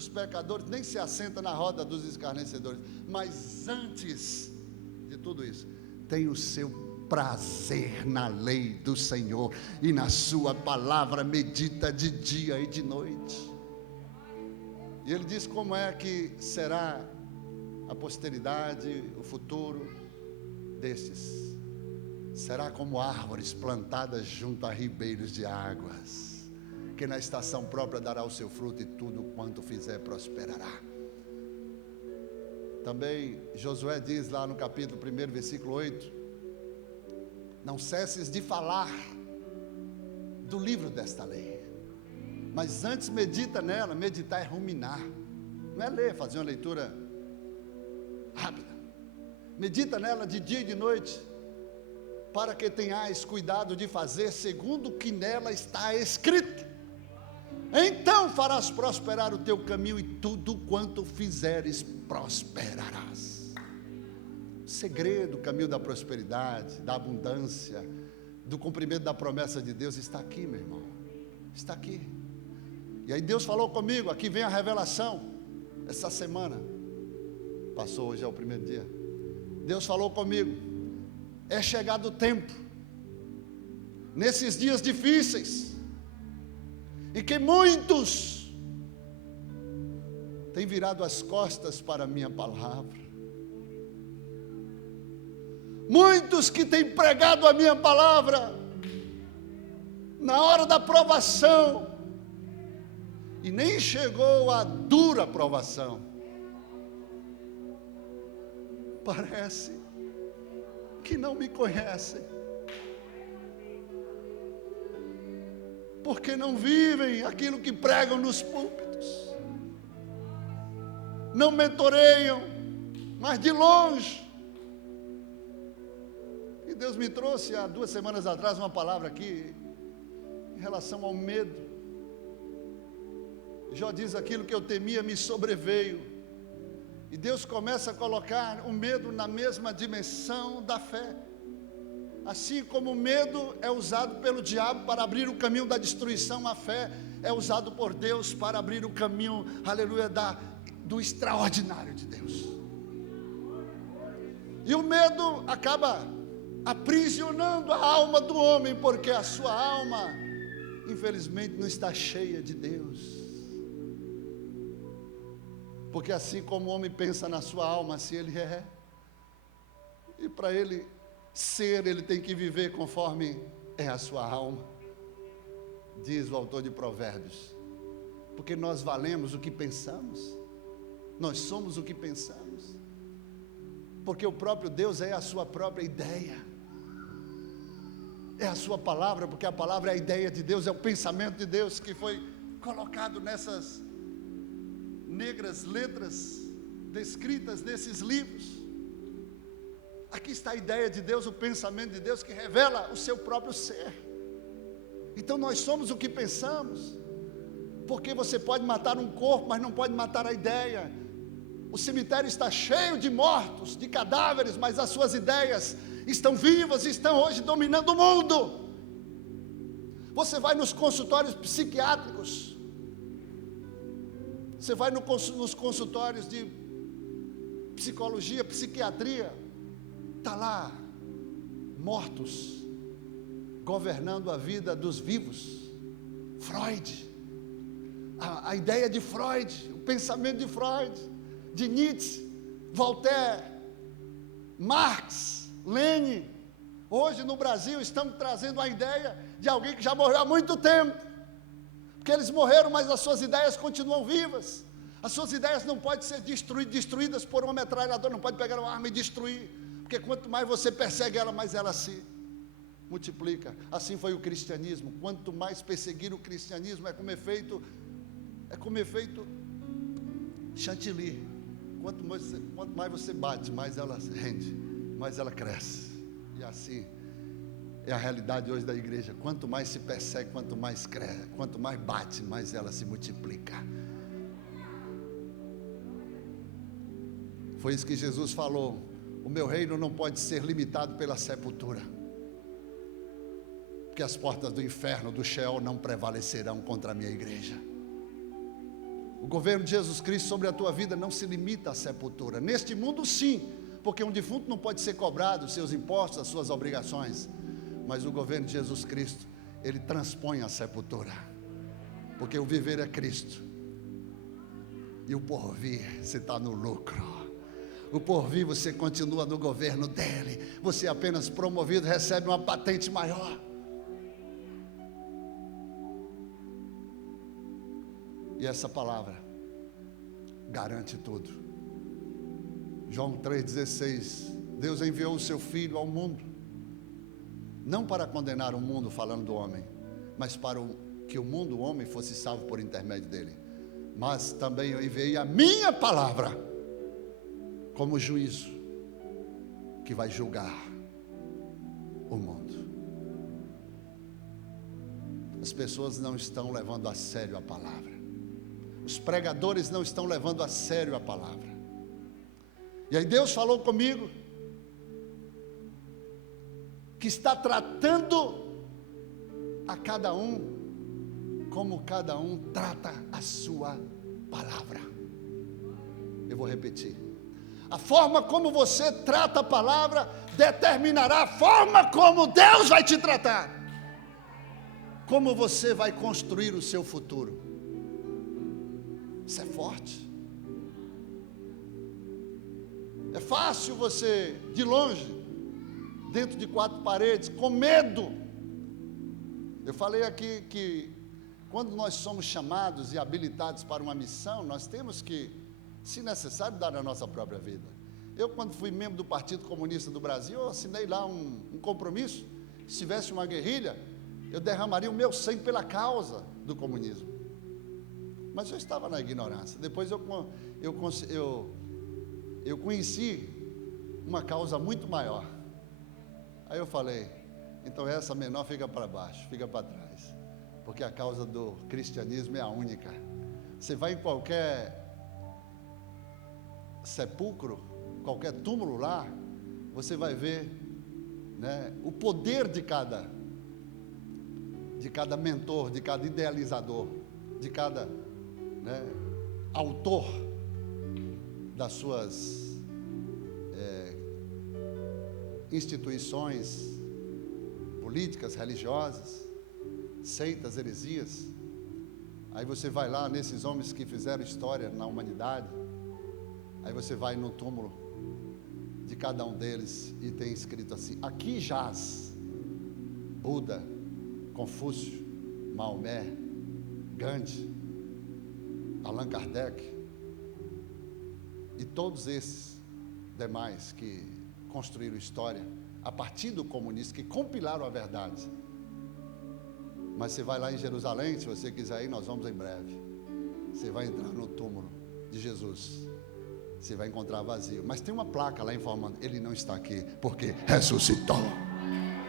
dos pecadores, nem se assenta na roda dos escarnecedores. Mas antes de tudo isso, tem o seu prazer na lei do Senhor, e na sua palavra medita de dia e de noite. E ele diz como é que será a posteridade, o futuro destes. Será como árvores plantadas junto a ribeiros de águas, que na estação própria dará o seu fruto, e tudo quanto fizer prosperará. Também Josué diz lá no capítulo 1, versículo 8: não cesses de falar do livro desta lei, mas antes medita nela. Meditar é ruminar, não é ler, fazer uma leitura rápida. Medita nela de dia e de noite, para que tenhais cuidado de fazer segundo o que nela está escrito. Então farás prosperar o teu caminho, e tudo quanto fizeres prosperarás. O segredo, o caminho da prosperidade, da abundância, do cumprimento da promessa de Deus está aqui, meu irmão. Está aqui. E aí Deus falou comigo, aqui vem a revelação. Essa semana passou, hoje é o primeiro dia. Deus falou comigo: é chegado o tempo, nesses dias difíceis, em que muitos têm virado as costas para a minha palavra. Muitos que têm pregado a minha palavra na hora da provação, e nem chegou a dura provação. Parece que não me conhecem, porque não vivem aquilo que pregam nos púlpitos, não mentoreiam, mas de longe. E Deus me trouxe há 2 semanas atrás uma palavra aqui em relação ao medo. Jó diz: aquilo que eu temia me sobreveio. E Deus começa a colocar o medo na mesma dimensão da fé. Assim como o medo é usado pelo diabo para abrir o caminho da destruição, a fé é usado por Deus para abrir o caminho, aleluia, do extraordinário de Deus. E o medo acaba aprisionando a alma do homem, porque a sua alma, infelizmente, não está cheia de Deus. Porque assim como o homem pensa na sua alma, assim ele é. E para ele ser, ele tem que viver conforme é a sua alma. Diz o autor de Provérbios: porque nós valemos o que pensamos, nós somos o que pensamos. Porque o próprio Deus é a sua própria ideia, é a sua palavra, porque a palavra é a ideia de Deus, é o pensamento de Deus que foi colocado nessas negras letras descritas nesses livros. Aqui está a ideia de Deus, o pensamento de Deus, que revela o seu próprio ser. Então nós somos o que pensamos, porque você pode matar um corpo, mas não pode matar a ideia. O cemitério está cheio de mortos, de cadáveres, mas as suas ideias estão vivas, estão hoje dominando o mundo. Você vai nos consultórios psiquiátricos, você vai nos consultórios de psicologia, psiquiatria, está lá mortos governando a vida dos vivos. Freud, a ideia de Freud, o pensamento de Freud, de Nietzsche, Voltaire, Marx, Lenin. Hoje no Brasil estamos trazendo a ideia de alguém que já morreu há muito tempo, porque eles morreram, mas as suas ideias continuam vivas. As suas ideias não podem ser destruídas por uma metralhadora, não pode pegar uma arma e destruir, porque quanto mais você persegue ela, mais ela se multiplica. Assim foi o cristianismo. Quanto mais perseguir o cristianismo, é como efeito chantilly. Quanto mais você bate, mais ela rende, mais ela cresce. E assim é a realidade hoje da igreja. Quanto mais se persegue, quanto mais cresce, quanto mais bate, mais ela se multiplica. Foi isso que Jesus falou: o meu reino não pode ser limitado pela sepultura, porque as portas do inferno, do Sheol, não prevalecerão contra a minha igreja. O governo de Jesus Cristo sobre a tua vida não se limita à sepultura. Neste mundo, sim, porque um defunto não pode ser cobrado os seus impostos, as suas obrigações. Mas o governo de Jesus Cristo, ele transpõe a sepultura. Porque o viver é Cristo. E o porvir, você está no lucro. O porvir, você continua no governo dele. Você é apenas promovido, recebe uma patente maior. E essa palavra garante tudo. João 3,16. Deus enviou o seu Filho ao mundo, não para condenar o mundo, falando do homem, mas para que o mundo, o homem, fosse salvo por intermédio dele. Mas também eu enviei a minha palavra como juízo que vai julgar o mundo. As pessoas não estão levando a sério a palavra. Os pregadores não estão levando a sério a palavra. E aí Deus falou comigo que está tratando a cada um como cada um trata a sua palavra. Eu vou repetir. A forma como você trata a palavra determinará a forma como Deus vai te tratar. Como você vai construir o seu futuro. Isso é forte. É fácil você, de longe, dentro de quatro paredes, com medo. Eu falei aqui que quando nós somos chamados e habilitados para uma missão, nós temos que, se necessário, dar a nossa própria vida. Eu, quando fui membro do Partido Comunista do Brasil, eu assinei lá um compromisso. Se tivesse uma guerrilha, eu derramaria o meu sangue pela causa do comunismo. Mas eu estava na ignorância. Depois eu conheci uma causa muito maior. Aí eu falei, então essa menor fica para baixo, fica para trás. Porque a causa do cristianismo é a única. Você vai em qualquer sepulcro, qualquer túmulo lá, você vai ver, né, o poder de cada mentor, de cada idealizador, de cada, né, autor das suas instituições políticas, religiosas, seitas, heresias. Aí você vai lá nesses homens que fizeram história na humanidade. Aí você vai no túmulo de cada um deles e tem escrito assim: aqui jaz Buda, Confúcio, Maomé, Gandhi, Allan Kardec e todos esses demais que construíram história a partir do comunismo, que compilaram a verdade. Mas você vai lá em Jerusalém, se você quiser ir, nós vamos em breve. Você vai entrar no túmulo de Jesus, você vai encontrar vazio, mas tem uma placa lá informando: ele não está aqui, porque ressuscitou.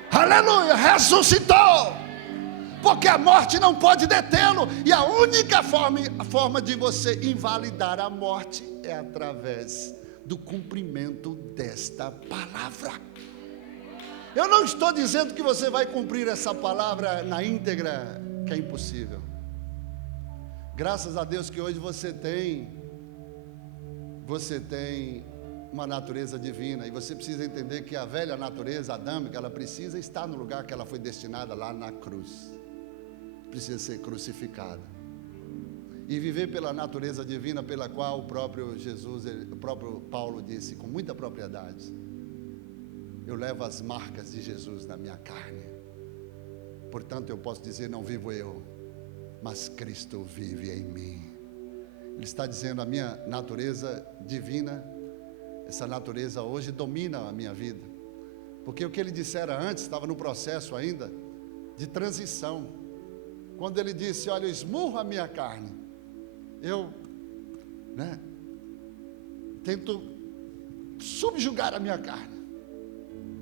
Aleluia, ressuscitou. Porque a morte não pode detê-lo, e a única forma de você invalidar a morte é através do cumprimento desta palavra. Eu não estou dizendo que você vai cumprir essa palavra na íntegra, que é impossível. Graças a Deus que hoje você tem uma natureza divina, e você precisa entender que a velha natureza adâmica, ela precisa estar no lugar que ela foi destinada, lá na cruz. Precisa ser crucificada e viver pela natureza divina, pela qual o próprio Jesus, o próprio Paulo disse com muita propriedade: eu levo as marcas de Jesus na minha carne, portanto eu posso dizer, não vivo eu, mas Cristo vive em mim. Ele está dizendo, a minha natureza divina, essa natureza hoje domina a minha vida, porque o que ele dissera antes estava no processo ainda de transição. Quando ele disse, olha, eu esmurro a minha carne, eu, tento subjugar a minha carne,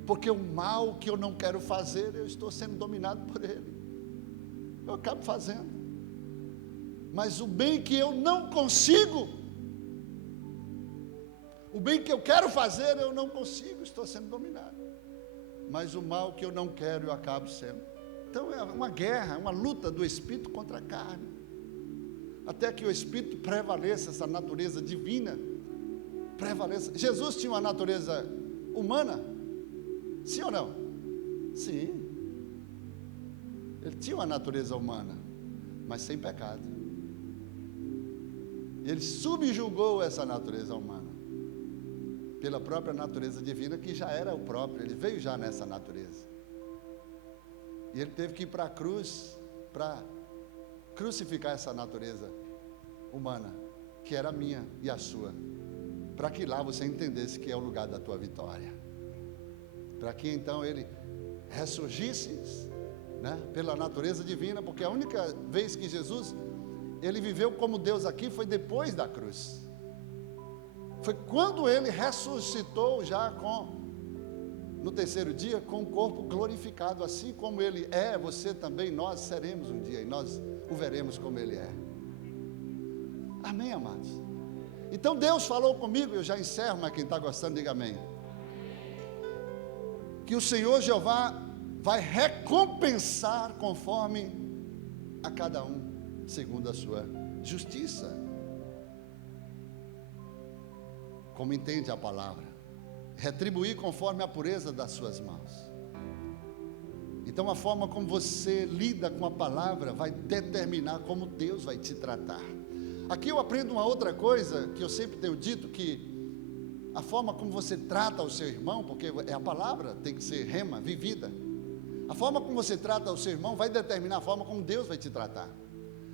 porque o mal que eu não quero fazer, eu estou sendo dominado por ele, eu acabo fazendo. Mas o bem que eu não consigo, o bem que eu quero fazer, eu não consigo, estou sendo dominado. Mas o mal que eu não quero, eu acabo sendo. Então é uma guerra, uma luta do espírito contra a carne. até que o Espírito prevaleça, essa natureza divina prevaleça. Jesus tinha uma natureza humana? Sim ou não? Sim. Ele tinha uma natureza humana, mas sem pecado. Ele subjugou essa natureza humana pela própria natureza divina, que já era o próprio, ele veio já nessa natureza. E ele teve que ir para a cruz para crucificar essa natureza humana, que era a minha e a sua, para que lá você entendesse que é o lugar da tua vitória, para que então ele ressurgisse, né, pela natureza divina, porque a única vez que Jesus, ele viveu como Deus aqui, foi depois da cruz, foi quando ele ressuscitou já no terceiro dia, com o corpo glorificado, assim como ele é, você também, nós seremos um dia, e nós o veremos como ele é. Amém, amados? Então Deus falou comigo, eu já encerro, mas quem está gostando, diga amém. Que o Senhor Jeová vai recompensar conforme a cada um, segundo a sua justiça. Como entende a palavra. Retribuir conforme a pureza das suas mãos. Então a forma como você lida com a palavra vai determinar como Deus vai te tratar. Aqui eu aprendo uma outra coisa que eu sempre tenho dito, que a forma como você trata o seu irmão, porque é a palavra, tem que ser rema, vivida. A forma como você trata o seu irmão vai determinar a forma como Deus vai te tratar.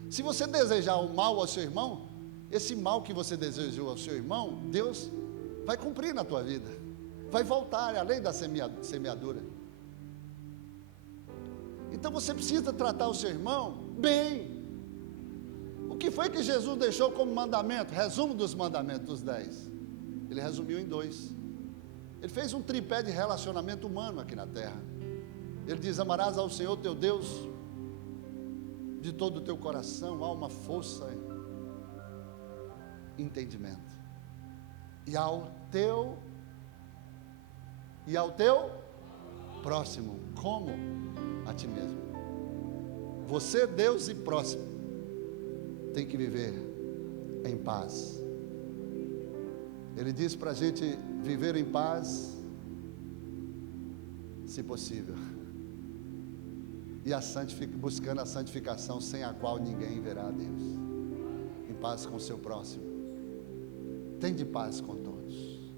Se você desejar o mal ao seu irmão, esse mal que você desejou ao seu irmão, Deus vai cumprir na tua vida. Vai voltar, além da semeadura. Então você precisa tratar o seu irmão bem. O que foi que Jesus deixou como mandamento? Resumo dos mandamentos, dos 10. Ele resumiu em 2. Ele fez um tripé de relacionamento humano aqui na terra. Ele diz: amarás ao Senhor teu Deus de todo o teu coração, alma, força e entendimento. E ao teu próximo, como a ti mesmo. Você, Deus e próximo, tem que viver em paz. Ele diz para a gente viver em paz, se possível, e buscando a santificação, sem a qual ninguém verá a Deus. Em paz com o seu próximo. Tem de paz com todos.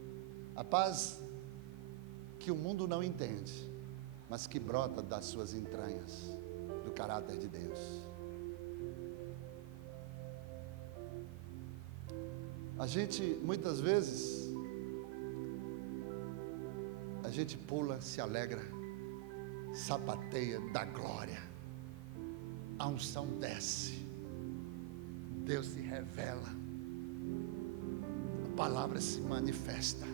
A paz que o mundo não entende, mas que brota das suas entranhas, do caráter de Deus. A gente, muitas vezes, a gente pula, se alegra, sapateia, dá glória, a unção desce, Deus se revela, a palavra se manifesta.